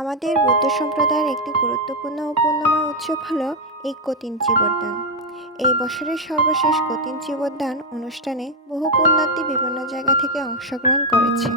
আমাদের বৌদ্ধ সম্প্রদায়ের একটি গুরুত্বপূর্ণ ও পুণ্যময় উৎসব হলো এই কতিন চিবরদান। এই বছরের সর্বশেষ কতিন চিবরদান অনুষ্ঠানে বহু পুণ্যার্থী বিভিন্ন জায়গা থেকে অংশগ্রহণ করেছে।